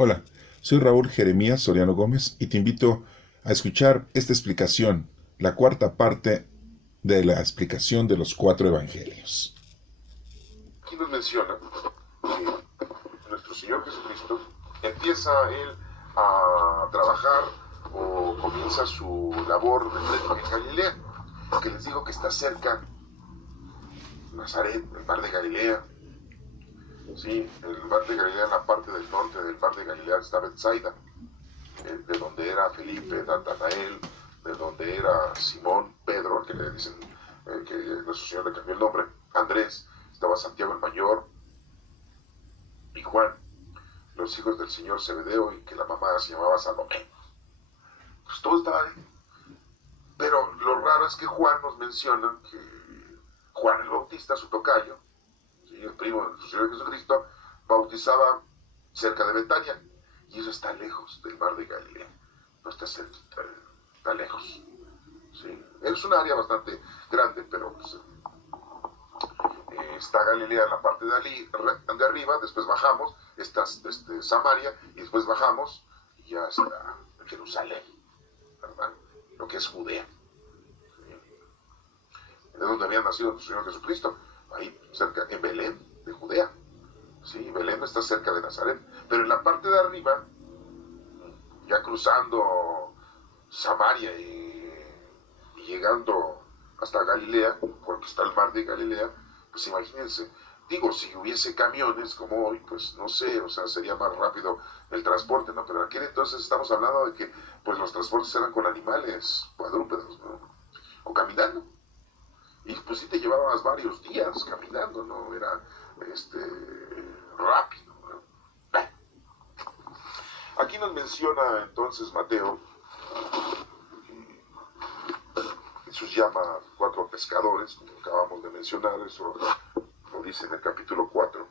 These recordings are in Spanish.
Hola, soy Raúl Jeremías Soriano Gómez y te invito a escuchar esta explicación, la cuarta parte de la explicación de los 4 evangelios. Aquí nos menciona que nuestro Señor Jesucristo empieza él a trabajar o comienza su labor en Galilea, que les digo que está cerca Nazaret, el mar de Galilea. Sí, el mar de Galilea, en la parte del norte del mar de Galilea está Betsaida, de donde era Felipe, Natanael, de donde era Simón, Pedro, que le dicen que nuestro Señor le cambió el nombre, Andrés, estaba Santiago el Mayor y Juan, los hijos del señor Zebedeo, y que la mamá se llamaba Salomé. Pues todo estaba ahí. Pero lo raro es que Juan nos menciona que Juan el Bautista, su tocayo, ¿sí?, el primo de nuestro Señor Jesucristo, bautizaba cerca de Betania, y eso está lejos del mar de Galilea, no está cerca, está lejos. ¿Sí? Es un área bastante grande, pero pues, está Galilea en la parte de arriba, después bajamos, está Samaria, y después bajamos, y ya está Jerusalén, ¿verdad? Lo que es Judea. ¿Sí? De donde había nacido nuestro Señor Jesucristo, ahí cerca, en Belén, de Judea. Sí, Belén está cerca de Nazaret, pero en la parte de arriba, ya cruzando Samaria y llegando hasta Galilea, porque está el mar de Galilea, pues imagínense, digo, si hubiese camiones como hoy, pues no sé, o sea, sería más rápido el transporte, ¿no? Pero en aquel entonces estamos hablando de que pues los transportes eran con animales cuadrúpedos, ¿no? O caminando. Y pues sí te llevabas varios días caminando, ¿no? Era rápido, ¿no? Aquí nos menciona entonces Mateo, Jesús llama a 4 pescadores, como acabamos de mencionar, eso lo dice en el capítulo 4,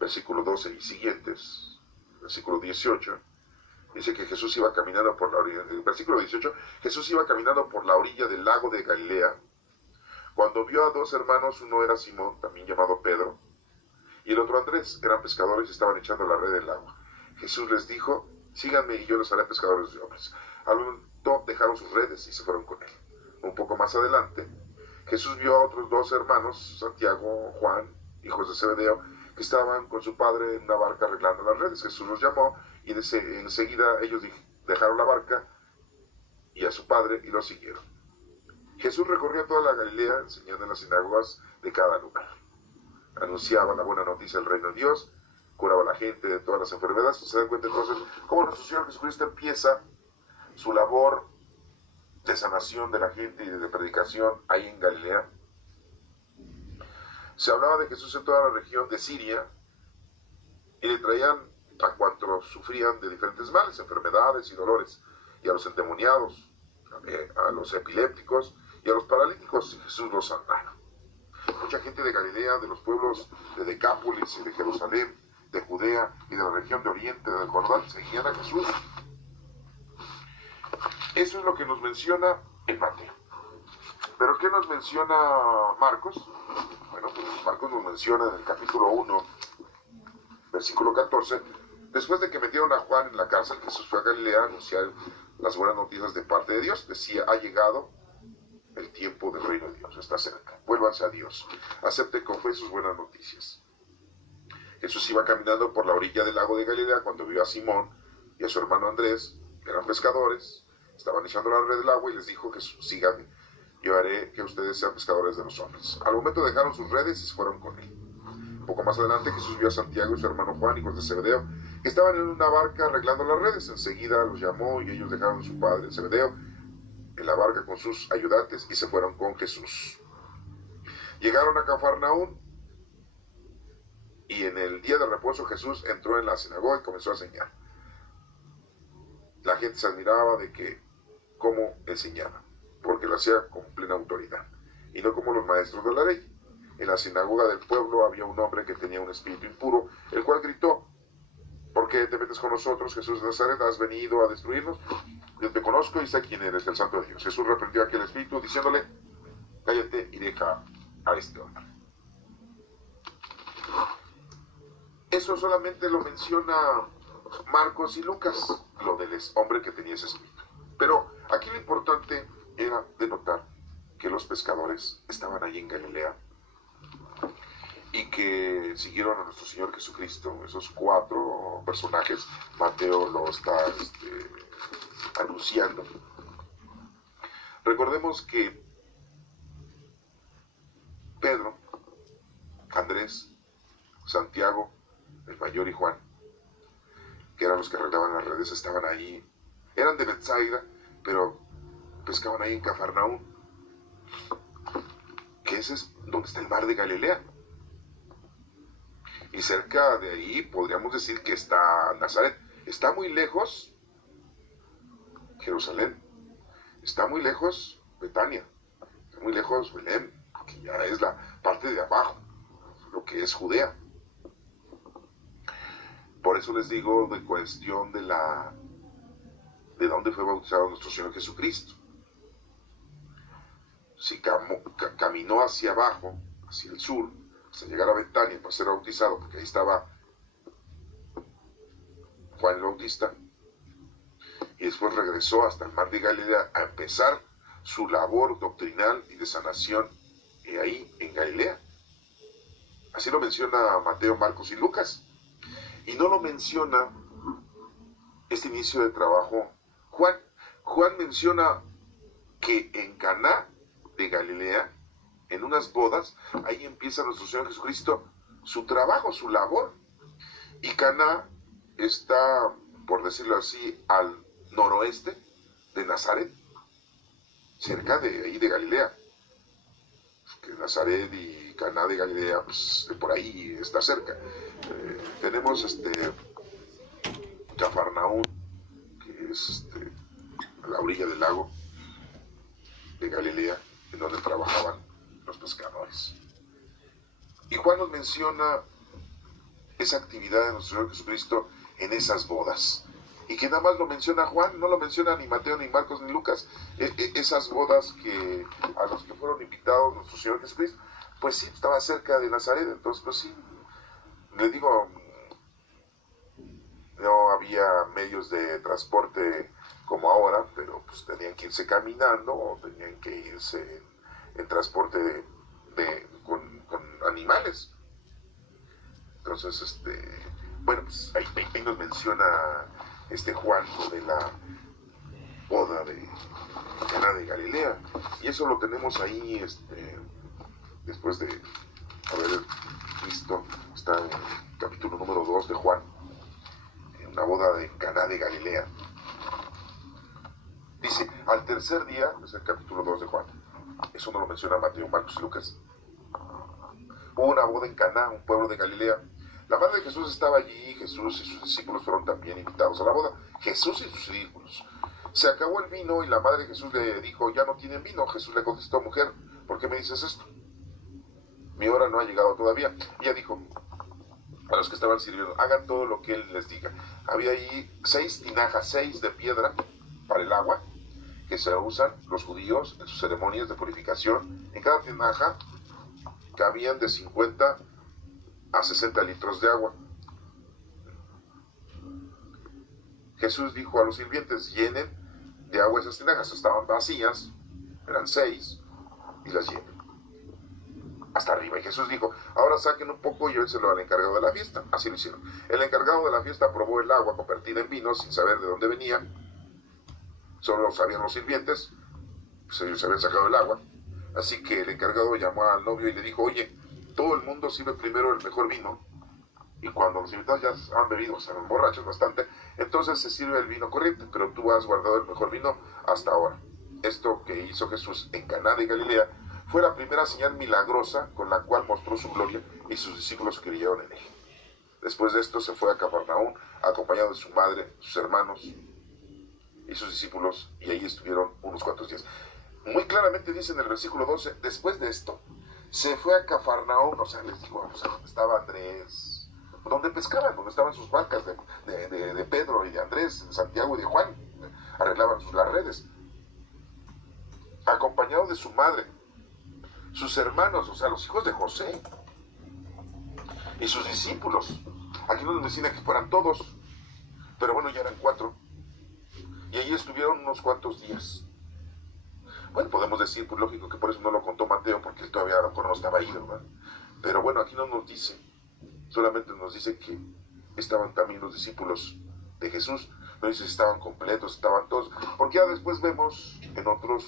versículo 12 y siguientes, versículo 18, dice que Jesús iba caminando por la orilla, en el versículo 18, Jesús iba caminando por la orilla del lago de Galilea, cuando vio a 2 hermanos, uno era Simón, también llamado Pedro, y el otro Andrés, eran pescadores y estaban echando la red del agua. Jesús les dijo, síganme y yo les haré pescadores de hombres. Al momento dejaron sus redes y se fueron con él. Un poco más adelante, Jesús vio a otros 2 hermanos, Santiago, Juan, hijos de Zebedeo, que estaban con su padre en una barca arreglando las redes. Jesús los llamó y enseguida ellos dejaron la barca y a su padre y lo siguieron. Jesús recorría toda la Galilea enseñando en las sinagogas de cada lugar. Anunciaba la buena noticia del reino de Dios, curaba a la gente de todas las enfermedades. Se dan cuenta entonces cómo nuestro Señor Jesucristo empieza su labor de sanación de la gente y de predicación ahí en Galilea. Se hablaba de Jesús en toda la región de Siria y le traían a cuantos sufrían de diferentes males, enfermedades y dolores, y a los endemoniados, a los epilépticos y a los paralíticos, y Jesús los sanaba. Mucha gente de Galilea, de los pueblos de Decápolis y de Jerusalén, de Judea y de la región de Oriente, del Jordán, seguían a Jesús. Eso es lo que nos menciona en Mateo. ¿Pero qué nos menciona Marcos? Bueno, pues Marcos nos menciona en el capítulo 1, versículo 14, después de que metieron a Juan en la cárcel, Jesús fue a Galilea a anunciar las buenas noticias de parte de Dios. Decía, ha llegado el tiempo del reino de Dios, está cerca, vuélvanse a Dios, acepten con fe sus buenas noticias. Jesús iba caminando por la orilla del lago de Galilea cuando vio a Simón y a su hermano Andrés, que eran pescadores, estaban echando la red del agua, y les dijo, Jesús, síganme, yo haré que ustedes sean pescadores de los hombres. Al momento dejaron sus redes y se fueron con él. Un poco más adelante Jesús vio a Santiago y su hermano Juan, hijos de Zebedeo, que estaban en una barca arreglando las redes. Enseguida los llamó y ellos dejaron a su padre Zebedeo en la barca con sus ayudantes y se fueron con Jesús. Llegaron a Cafarnaún y en el día de reposo Jesús entró en la sinagoga y comenzó a enseñar. La gente se admiraba de que cómo enseñaba, porque lo hacía con plena autoridad y no como los maestros de la ley. En la sinagoga del pueblo había un hombre que tenía un espíritu impuro, el cual gritó, ¿por qué te metes con nosotros, Jesús de Nazaret? ¿Has venido a destruirnos? Yo te conozco y sé quién eres, el Santo de Dios. Jesús reprendió a aquel espíritu diciéndole, cállate y deja a este hombre. Eso eso solamente lo menciona Marcos y Lucas, lo del hombre que tenía ese espíritu. Pero aquí lo importante era de notar que los pescadores estaban ahí en Galilea y que siguieron a nuestro Señor Jesucristo. Esos 4 personajes, Mateo lo está anunciando. Recordemos que Pedro, Andrés, Santiago, el mayor, y Juan, que eran los que arreglaban las redes, estaban ahí. Eran de Betsaida, pero pescaban ahí en Cafarnaúm, que ese es donde está el mar de Galilea. Y cerca de ahí podríamos decir que está Nazaret. Está muy lejos Jerusalén, está muy lejos Betania, está muy lejos Belén, que ya es la parte de abajo, lo que es Judea. Por eso les digo de cuestión de dónde fue bautizado nuestro Señor Jesucristo. Si caminó hacia abajo, hacia el sur, hasta llegar a Betania para ser bautizado, porque ahí estaba Juan el Bautista, y después regresó hasta el mar de Galilea a empezar su labor doctrinal y de sanación, y ahí en Galilea. Así lo menciona Mateo, Marcos y Lucas. Y no lo menciona este inicio de trabajo Juan. Juan menciona que en Caná de Galilea, en unas bodas, ahí empieza nuestro Señor Jesucristo su trabajo, su labor. Y Caná está, por decirlo así, al noroeste de Nazaret, cerca de ahí de Galilea. Que Nazaret y Caná de Galilea, pues por ahí está cerca. Tenemos Cafarnaúm, que es a la orilla del lago de Galilea, en donde trabajaban los pescadores. Y Juan nos menciona esa actividad de nuestro Señor Jesucristo en esas bodas. Y que nada más lo menciona Juan, no lo menciona ni Mateo, ni Marcos, ni Lucas. Esas bodas que a los que fueron invitados nuestro Señor Jesucristo, pues sí, estaba cerca de Nazaret. Entonces, pues sí, le digo, no había medios de transporte como ahora, pero pues tenían que irse caminando o tenían que irse en transporte con animales. Entonces, bueno, pues ahí nos menciona Juan de la boda de Caná de Galilea, y eso lo tenemos ahí después de haber visto, está en el capítulo número 2 de Juan, en una boda de Caná de Galilea. Dice, al tercer día, es el capítulo 2 de Juan, eso no lo menciona Mateo, Marcos y Lucas, hubo una boda en Caná, un pueblo de Galilea. La madre de Jesús estaba allí, Jesús y sus discípulos fueron también invitados a la boda. Jesús y sus discípulos. Se acabó el vino y la madre de Jesús le dijo, ya no tienen vino. Jesús le contestó, mujer, ¿por qué me dices esto? Mi hora no ha llegado todavía. Y ella dijo a los que estaban sirviendo, hagan todo lo que él les diga. Había ahí 6 tinajas, 6 de piedra para el agua, que se usan los judíos en sus ceremonias de purificación. En cada tinaja cabían de 50 a 60 litros de agua. Jesús dijo a los sirvientes, llenen de agua esas tinajas. Estaban vacías, eran 6, y las llenen hasta arriba. Y Jesús dijo, ahora saquen un poco y llévenselo al encargado de la fiesta. Así lo hicieron. El encargado de la fiesta probó el agua convertida en vino sin saber de dónde venía. Solo lo sabían los sirvientes, pues ellos habían sacado el agua. Así que el encargado llamó al novio y le dijo, oye, todo el mundo sirve primero el mejor vino, y cuando los invitados ya han bebido, se han borrachos bastante, entonces se sirve el vino corriente, pero tú has guardado el mejor vino hasta ahora. Esto que hizo Jesús en Caná de Galilea fue la primera señal milagrosa con la cual mostró su gloria, y sus discípulos creyeron en él. Después de esto se fue a Cafarnaúm acompañado de su madre, sus hermanos y sus discípulos, y ahí estuvieron unos cuantos días. Muy claramente dice en el versículo 12, después de esto se fue a Cafarnaúm, o sea, les digo, o sea, donde estaba Andrés, donde pescaban, donde estaban sus barcas de Pedro y de Andrés, de Santiago y de Juan, arreglaban las redes, acompañado de su madre, sus hermanos, o sea, los hijos de José, y sus discípulos. Aquí no nos menciona que fueran todos, pero bueno, ya eran 4. Y allí estuvieron unos cuantos días. Bueno, podemos decir, pues lógico que por eso no lo contó Mateo, porque él todavía a lo mejor no estaba ahí, ¿verdad? Pero bueno, aquí no nos dice, solamente nos dice que estaban también los discípulos de Jesús, no dice si estaban completos, estaban todos, porque ya después vemos en otros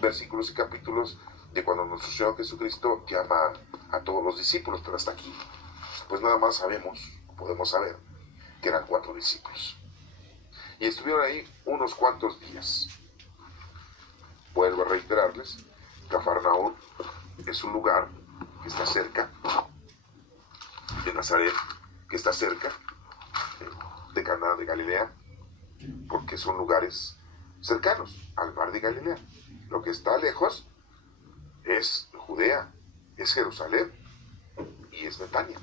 versículos y capítulos de cuando nuestro Señor Jesucristo llama a todos los discípulos, pero hasta aquí, pues nada más podemos saber que eran 4 discípulos. Y estuvieron ahí unos cuantos días. Vuelvo a reiterarles, Cafarnaúm es un lugar que está cerca de Nazaret, que está cerca de Caná de Galilea, porque son lugares cercanos al mar de Galilea. Lo que está lejos es Judea, es Jerusalén y es Betania.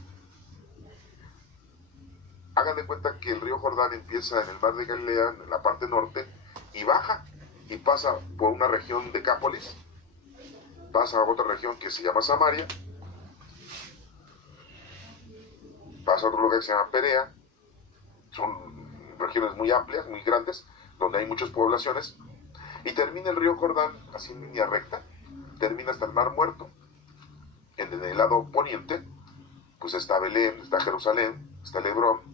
Hagan de cuenta que el río Jordán empieza en el mar de Galilea, en la parte norte, y baja y pasa por una región de Decápolis, pasa a otra región que se llama Samaria, pasa a otro lugar que se llama Perea. Son regiones muy amplias, muy grandes, donde hay muchas poblaciones, y termina el río Jordán así en línea recta, termina hasta el Mar Muerto. En el lado poniente pues está Belén, está Jerusalén, está Hebrón,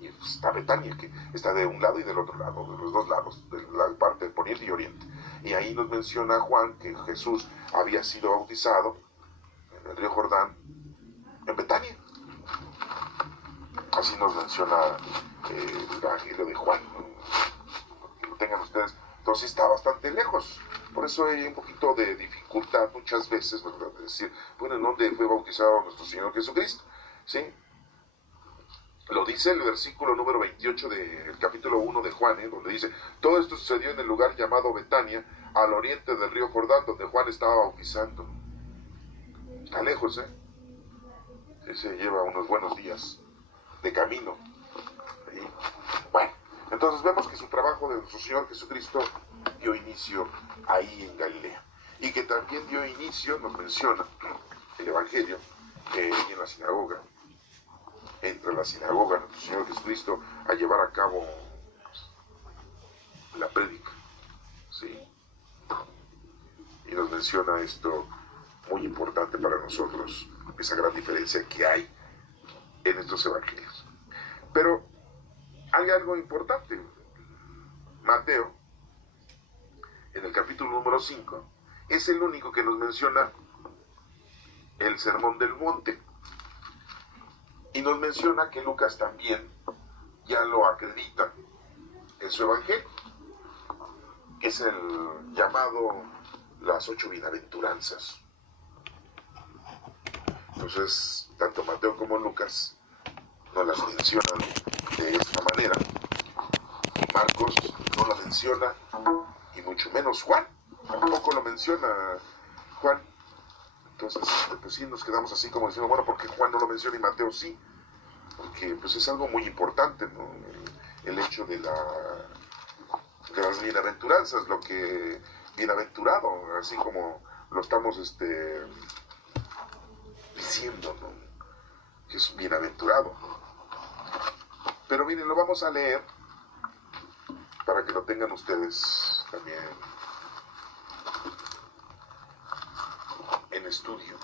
y pues está Betania, que está de un lado y del otro lado, de los dos lados, de la parte poniente y oriente. Y ahí nos menciona Juan que Jesús había sido bautizado en el río Jordán, en Betania. Así nos menciona el Evangelio de Juan, que lo tengan ustedes. Entonces está bastante lejos. Por eso hay un poquito de dificultad muchas veces, ¿verdad? De decir, bueno, ¿en dónde fue bautizado nuestro Señor Jesucristo? ¿Sí? Lo dice el versículo número 28 del capítulo 1 de Juan, donde dice, todo esto sucedió en el lugar llamado Betania, al oriente del río Jordán, donde Juan estaba bautizando. Está lejos, Se lleva unos buenos días de camino. ¿Sí? Bueno, entonces vemos que su trabajo de nuestro Señor Jesucristo dio inicio ahí en Galilea. Y que también dio inicio, nos menciona el Evangelio, en la sinagoga. Entra a la sinagoga nuestro Señor Jesucristo a llevar a cabo la prédica. ¿Sí? Y nos menciona esto muy importante para nosotros, esa gran diferencia que hay en estos evangelios. Pero hay algo importante. Mateo, en el capítulo número 5, es el único que nos menciona el Sermón del Monte. Y nos menciona que Lucas también ya lo acredita en su evangelio. Es el llamado las 8 bienaventuranzas. Entonces, tanto Mateo como Lucas no las mencionan de esta manera. Marcos no las menciona, y mucho menos Juan. Tampoco lo menciona Juan. Entonces, pues sí, nos quedamos así como diciendo, bueno, porque Juan no lo menciona y Mateo sí. Porque pues es algo muy importante, ¿no? El hecho de las bienaventuranzas, lo que bienaventurado, así como lo estamos diciendo, ¿no? Que es bienaventurado. Pero miren, lo vamos a leer para que lo tengan ustedes también en estudio.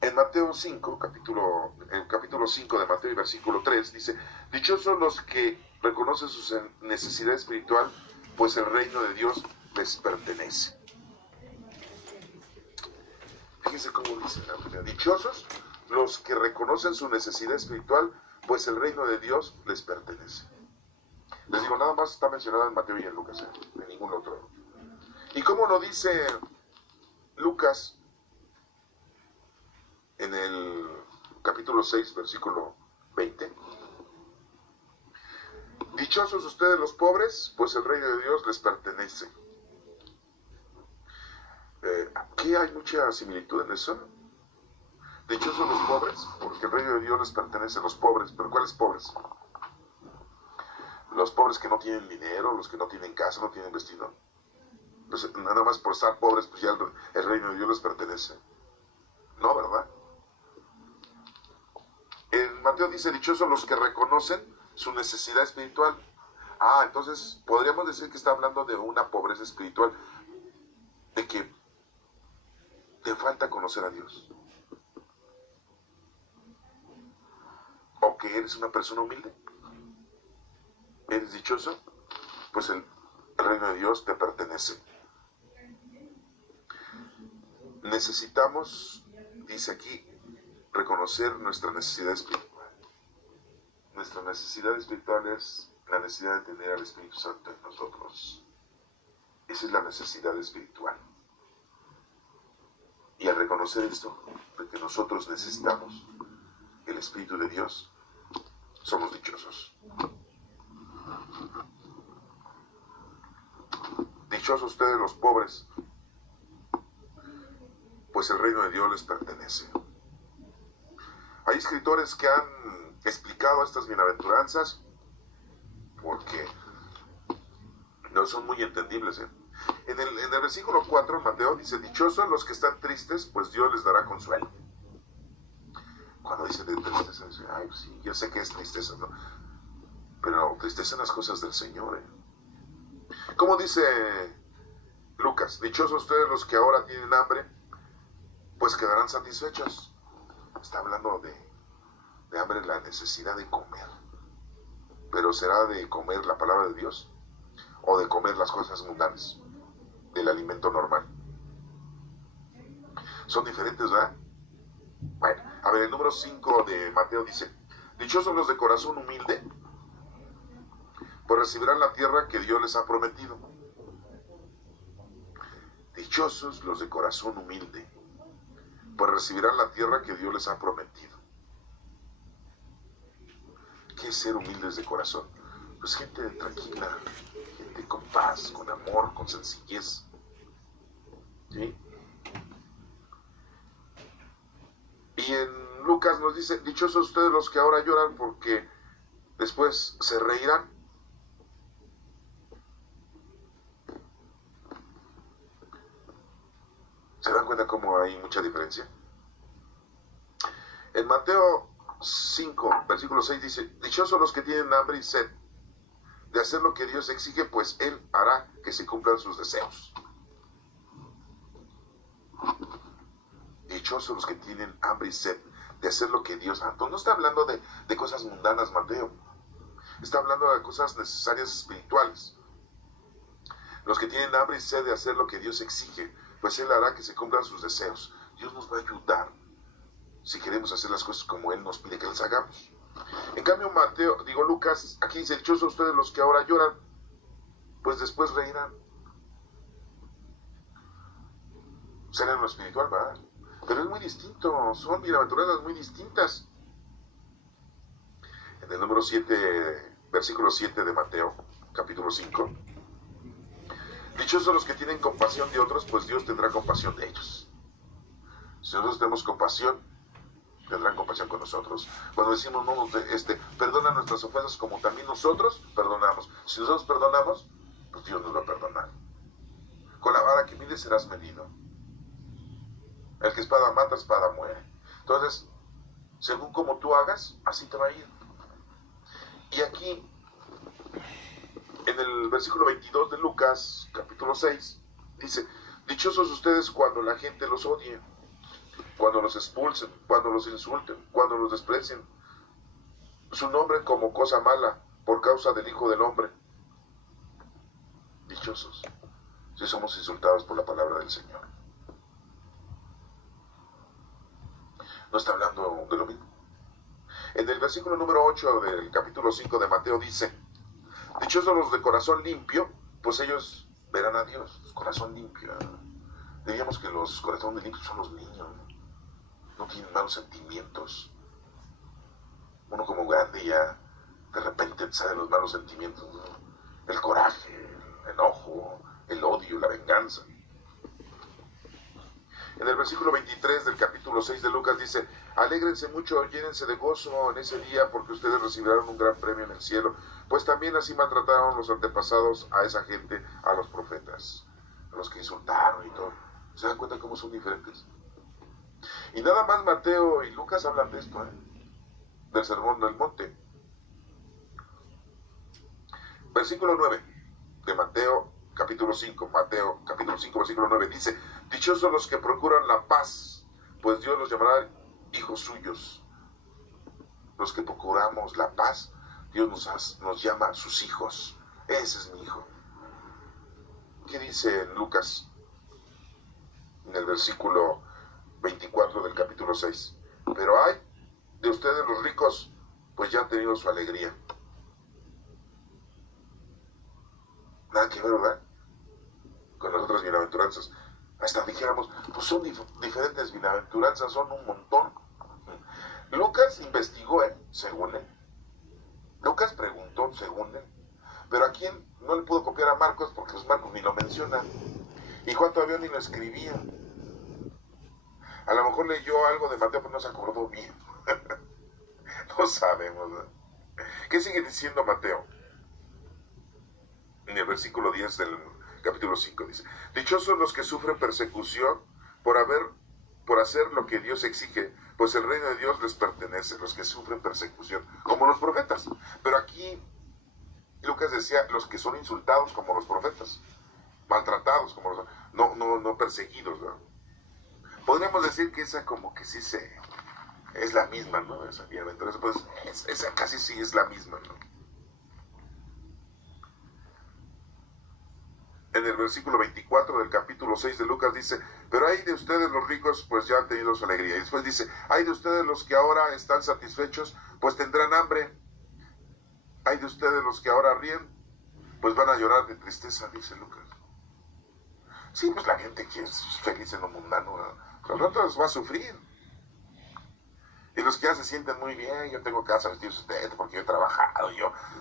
En Mateo 5, el capítulo 5 de Mateo y versículo 3 dice, dichosos los que reconocen su necesidad espiritual, pues el reino de Dios les pertenece. Fíjense cómo dice la Biblia, dichosos los que reconocen su necesidad espiritual, pues el reino de Dios les pertenece. Les digo, nada más está mencionado en Mateo y en Lucas, en ningún otro. ¿Y cómo lo dice Lucas? En el capítulo 6, versículo 20. Dichosos ustedes los pobres, pues el reino de Dios les pertenece. Aquí hay mucha similitud en eso. Dichosos los pobres, porque el reino de Dios les pertenece a los pobres. ¿Pero cuáles pobres? Los pobres que no tienen dinero, los que no tienen casa, no tienen vestido. Entonces, nada más por estar pobres, pues ya el reino de Dios les pertenece. No, ¿verdad? Mateo dice, dichosos los que reconocen su necesidad espiritual. Entonces podríamos decir que está hablando de una pobreza espiritual, de que te falta conocer a Dios, o que eres una persona humilde. ¿Eres dichoso? Pues el reino de Dios te pertenece. Necesitamos, dice aquí, reconocer nuestra necesidad espiritual. Nuestra necesidad espiritual es la necesidad de tener al Espíritu Santo en nosotros. Esa es la necesidad espiritual. Y al reconocer esto, de que nosotros necesitamos el Espíritu de Dios, somos dichosos. Dichosos ustedes los pobres, pues el reino de Dios les pertenece. Hay escritores que han explicado estas bienaventuranzas porque no son muy entendibles. En el versículo 4, Mateo dice, dichosos los que están tristes, pues Dios les dará consuelo. Cuando dice de tristeza, dice, sí, yo sé que es tristeza, ¿no? Pero tristeza en las cosas del Señor. Como dice Lucas, dichosos ustedes los que ahora tienen hambre, pues quedarán satisfechos. Está hablando de hambre, la necesidad de comer. Pero ¿será de comer la palabra de Dios? ¿O de comer las cosas mundanas? Del alimento normal. Son diferentes, ¿verdad? Bueno, a ver, el número 5 de Mateo dice, dichosos los de corazón humilde, pues recibirán la tierra que Dios les ha prometido. Dichosos los de corazón humilde, pues recibirán la tierra que Dios les ha prometido. ¿Qué es ser humildes de corazón? Pues gente tranquila, gente con paz, con amor, con sencillez. ¿Sí? Y en Lucas nos dice, dichosos ustedes los que ahora lloran, porque después se reirán. ¿Se dan cuenta cómo hay mucha diferencia? En Mateo 5, versículo 6 dice, dichosos los que tienen hambre y sed de hacer lo que Dios exige, pues Él hará que se cumplan sus deseos. Dichosos los que tienen hambre y sed de hacer lo que Dios... Entonces no está hablando de cosas mundanas, Mateo. Está hablando de cosas necesarias espirituales. Los que tienen hambre y sed de hacer lo que Dios exige, pues Él hará que se cumplan sus deseos. Dios nos va a ayudar si queremos hacer las cosas como Él nos pide que las hagamos. En cambio, Lucas, aquí dice, dichosos ustedes los que ahora lloran, pues después reirán. Será en lo espiritual, ¿verdad? Pero es muy distinto, son bienaventuranzas muy distintas. En el número 7, versículo 7 de Mateo, capítulo 5. Dichosos los que tienen compasión de otros, pues Dios tendrá compasión de ellos. Si nosotros tenemos compasión, tendrán compasión con nosotros. Cuando decimos, no, perdona nuestras ofensas como también nosotros perdonamos. Si nosotros perdonamos, pues Dios nos va a perdonar. Con la vara que mides serás medido. El que espada mata, espada muere. Entonces, según como tú hagas, así te va a ir. Y aquí, en el versículo 22 de Lucas, capítulo 6, dice, dichosos ustedes cuando la gente los odie, cuando los expulsen, cuando los insulten, cuando los desprecien, su nombre como cosa mala por causa del Hijo del Hombre. Dichosos si somos insultados por la palabra del Señor. No está hablando de lo mismo. En el versículo número 8 del capítulo 5 de Mateo dice, dichosos los de corazón limpio, pues ellos verán a Dios. Corazón limpio. Diríamos que los corazones limpios son los niños. No tienen malos sentimientos. Uno como grande ya de repente salen los malos sentimientos, ¿no? El coraje, el enojo, el odio, la venganza. En el versículo 23 del capítulo 6 de Lucas dice, alégrense mucho, llénense de gozo en ese día, porque ustedes recibirán un gran premio en el cielo, pues también así maltrataron los antepasados a esa gente, a los profetas, a los que insultaron y todo. ¿Se dan cuenta cómo son diferentes? Y nada más Mateo y Lucas hablan de esto, del Sermón del Monte. Versículo 9 de Mateo capítulo 5, versículo 9 dice: dichosos los que procuran la paz, pues Dios los llamará hijos suyos. Los que procuramos la paz, Dios nos llama sus hijos. Ese es mi hijo. ¿Qué dice Lucas en el versículo 24 del capítulo 6? Pero ay de ustedes los ricos, pues ya han tenido su alegría. Nada que ver, ¿verdad? Con las otras bienaventuranzas. Hasta dijéramos, pues son diferentes bienaventuranzas, son un montón. Lucas investigó, según él. Lucas preguntó, según él. Pero a quién no le pudo copiar a Marcos, porque pues Marcos ni lo menciona. Y Juan todavía ni lo escribía. A lo mejor leyó algo de Mateo, pero no se acordó bien. No sabemos, ¿no? ¿Qué sigue diciendo Mateo? En el versículo 10 del capítulo 5 dice: dichosos los que sufren persecución por hacer lo que Dios exige, pues el reino de Dios les pertenece. Los que sufren persecución, como los profetas. Pero aquí Lucas decía los que son insultados como los profetas, maltratados como los, no perseguidos, ¿no? Podríamos decir que esa como que sí es la misma, ¿no? Esa bienaventuranza, pues esa casi sí es la misma, ¿no? En el versículo 24 del capítulo 6 de Lucas dice: pero hay de ustedes los ricos, pues ya han tenido su alegría. Y después dice: hay de ustedes los que ahora están satisfechos, pues tendrán hambre. Hay de ustedes los que ahora ríen, pues van a llorar de tristeza, dice Lucas. Sí, pues la gente que es feliz en lo mundano, al rato les va a sufrir. Y los que ya se sienten muy bien: yo tengo casa vestido usted, porque yo he trabajado,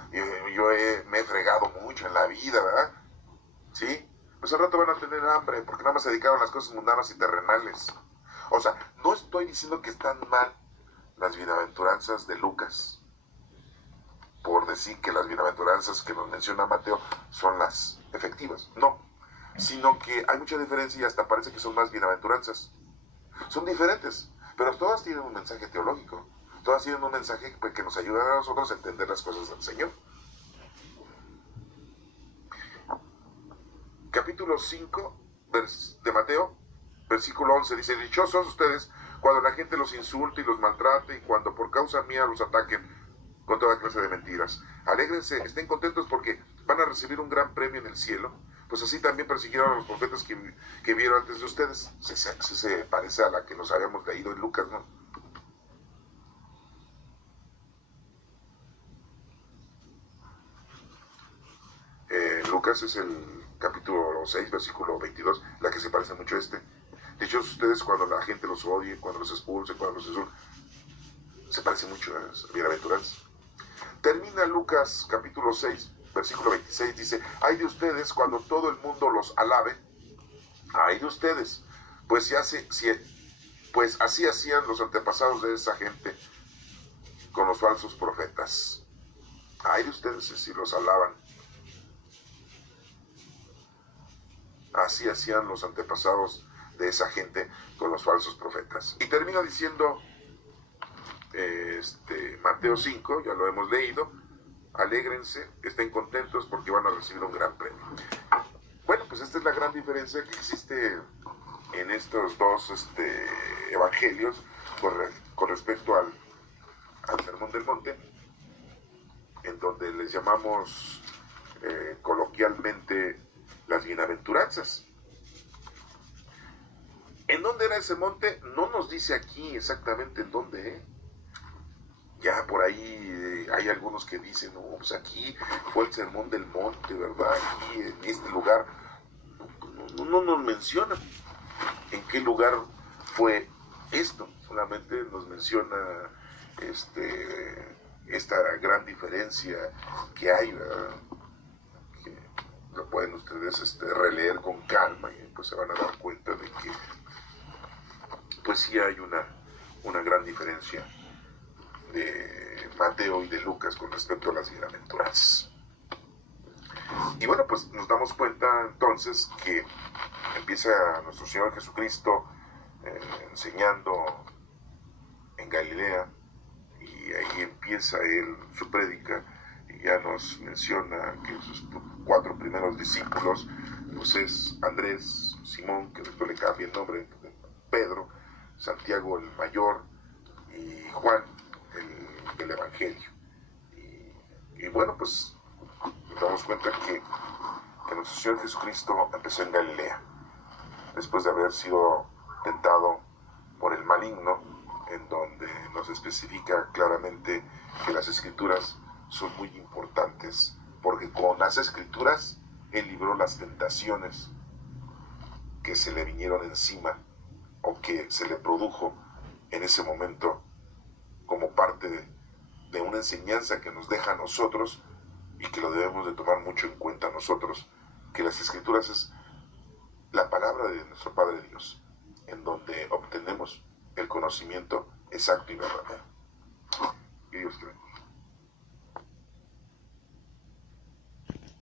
me he fregado mucho en la vida, ¿verdad? ¿Sí? Pues al rato van a tener hambre, porque nada más se dedicaron a las cosas mundanas y terrenales. O sea, no estoy diciendo que están mal las bienaventuranzas de Lucas, por decir que las bienaventuranzas que nos menciona Mateo son las efectivas. No, sino que hay mucha diferencia y hasta parece que son más bienaventuranzas. Son diferentes, pero todas tienen un mensaje teológico. Todas tienen un mensaje que nos ayuda a nosotros a entender las cosas del Señor. Capítulo 5 de Mateo, versículo 11 dice: dichosos ustedes cuando la gente los insulte y los maltrate, y cuando por causa mía los ataquen con toda clase de mentiras. Alégrense, estén contentos, porque van a recibir un gran premio en el cielo, pues así también persiguieron a los profetas que vieron antes de ustedes. Se parece a la que nos habíamos leído en Lucas, ¿no? Lucas es el capítulo 6, versículo 22, la que se parece mucho a este. Dichosos ustedes cuando la gente los odie, cuando los expulse, cuando los insulte. Se parece mucho a las bienaventuranzas. Termina Lucas capítulo 6, versículo 26, dice: ay de ustedes cuando todo el mundo los alabe. Ay de ustedes, pues así hacían los antepasados de esa gente con los falsos profetas. Ay de ustedes si los alaban. Así hacían los antepasados de esa gente con los falsos profetas. Y termina diciendo Mateo 5, ya lo hemos leído: alégrense, estén contentos, porque van a recibir un gran premio. Bueno, pues esta es la gran diferencia que existe en estos dos evangelios con respecto al Sermón del Monte, en donde les llamamos coloquialmente las bienaventuranzas. ¿En dónde era ese monte? No nos dice aquí exactamente en dónde, Ya por ahí hay algunos que dicen: no, pues aquí fue el Sermón del Monte, ¿verdad? Aquí en este lugar. No nos menciona en qué lugar fue esto. Solamente nos menciona esta gran diferencia que hay, ¿verdad? Que lo pueden ustedes releer con calma, y pues se van a dar cuenta de que pues sí hay una gran diferencia de Mateo y de Lucas con respecto a las bienaventuranzas. Y bueno, pues nos damos cuenta entonces que empieza nuestro Señor Jesucristo enseñando en Galilea, y ahí empieza él su prédica y ya nos menciona que sus 4 primeros discípulos pues es Andrés, Simón, que después le cambia el nombre, Pedro, Santiago el mayor y Juan del Evangelio. Y bueno, pues nos damos cuenta que nuestro Señor Jesucristo empezó en Galilea, después de haber sido tentado por el maligno, en donde nos especifica claramente que las Escrituras son muy importantes, porque con las Escrituras Él libró las tentaciones que se le vinieron encima o que se le produjo en ese momento como parte de una enseñanza que nos deja a nosotros y que lo debemos de tomar mucho en cuenta nosotros, que las Escrituras es la palabra de nuestro Padre Dios, en donde obtenemos el conocimiento exacto y verdadero.